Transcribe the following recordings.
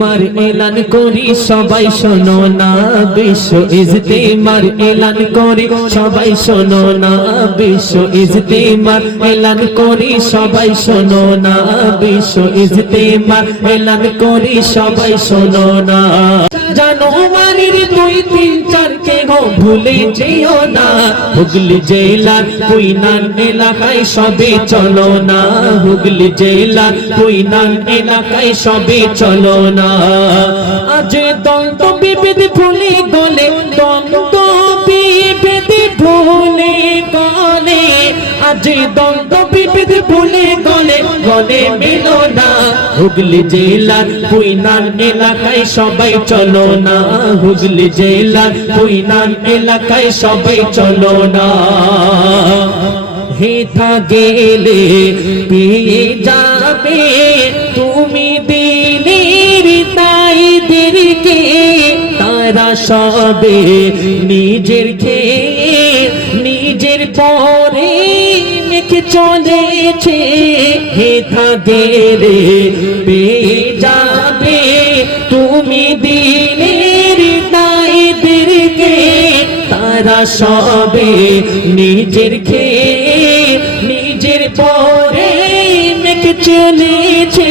মার এলান করি সবাই শোনো না, বিশ্ব ইজতেমার এলান করি সবাই শোনো না, বিশ্ব ইজতেমার এলান করি সবাই শোনো না, বিশ্ব ইজতেমার এলান করি সবাই শোনো না। জানুয়ারির 2, 3, 4 কে গো ভুলে যেও না, হুগলি জেলার কুইনান এলাকায় সবে চলো না, হুগলি জেলার কুইনান এলাকায় সবে চলো না। আজ দ্বন্দ্ব বিভেদ ভুলে গলে, দ্বন্দ্ব বিভেদ ভুলে গলে, আজ দ্বন্দ্ব বিভেদ ভুলে গলে, গলে মিলো না, হুগলি জেলার কুইনান এলাকায় সবাই চলো না, হুগলি জেলার কুইনান এলাকায় সবাই চলো না। হেথা গেলে পেয়ে যাবে তুমি দিনের তাইদেরকে, তারা সবে নিজের খেয়ে নিজের পরে মেখে চলেছে। হেথা গেলে পেয়ে যাবে তুমি দিনের তাইদেরকে, তারা সবে নিজের খেয়ে নিজের পরে মেখে চলেছে।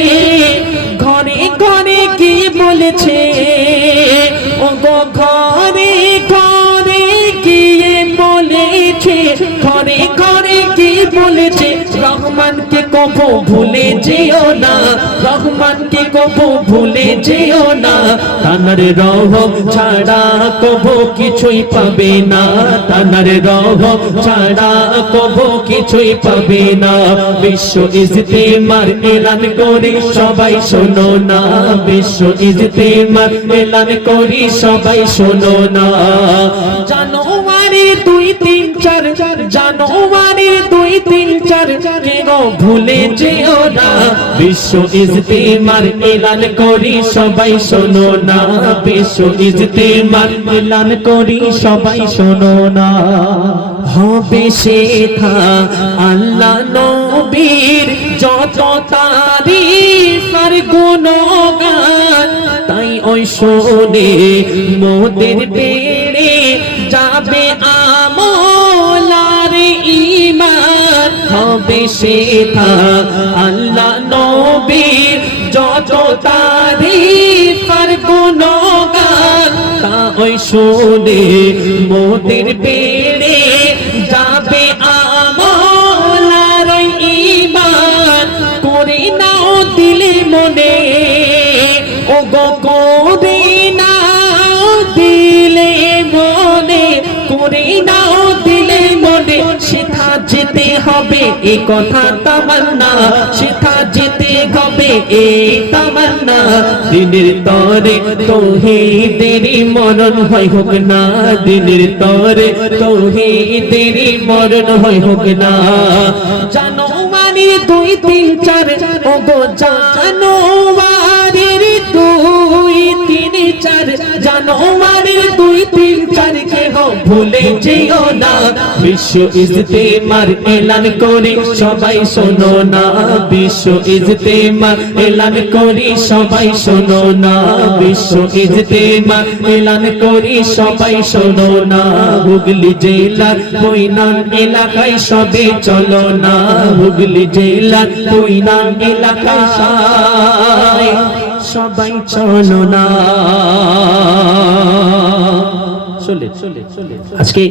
ঘরে ঘরে কি বলেছে, ও গো ঘরে ঘরে গিয়ে বলেছে, ঘরে ঘরে কি বলেছে, রহমানকে কবো ভুলে যেও না, রহমানকে কবো ভুলে যেও না, তানার রহম ছাড়া কবো কিছুই পাবে না, তানার রহম ছাড়া কবো কিছুই পাবে না। বিশ্ব ইজতেমার এলান করি সবাই শোনো না, বিশ্ব ইজতেমার এলান করি সবাই শোনো না। জানুয়ারি 2, 3, 4, জানুয়ারি 2, 3, 4 কে গো ভুলে যেও না, বিশ্ব ইজতেমার এলান করি সবাই শোনো না, বিশ্ব ইজতেমার এলান করি সবাই শোনো না। হবে সেথা আল্লাহ নবীর যত তারিফ আর গুণগান, তাই ওই শোনে মোদের বেড়ে যাবে আমল আর ঈমান। হবে সেথা আল্লাহ নবীর যত তারিফ আর গুণগান, তা ওই শোনে মোদের বেড়ে যাবে আমল আর ঈমান। করে নাও দিলে মনে, ও গো করে নাও দিলে মনে, করে নাও দিলে মনে, সেথা যেতে হবে এই কথা তামান্না, সেথা যেতে হবে এই তামান্না। দিনের তরে তৌহিদেরই মরণ হয় হোক না, দিনের তরে তৌহিদেরই মরণ হয় হোক না। জানুয়ারির 2, 3, 4 ও গো জানুয়ারির 2, 3, 4, জানুয়ারির 2, 3, 4 কে গো ভুলে যেও না, বিশ্ব ইজতেমার এলান করি সবাই শোনো না, বিশ্ব ইজতেমার এলান করি সবাই শোনো না, বিশ্ব ইজতেমার এলান করি সবাই শোনো না। হুগলি জেলার কুইনান এলাকায় সবে চলো না, হুগলি জেলার কুইনান এলাকায় সবাই চলো না। চলে আজকে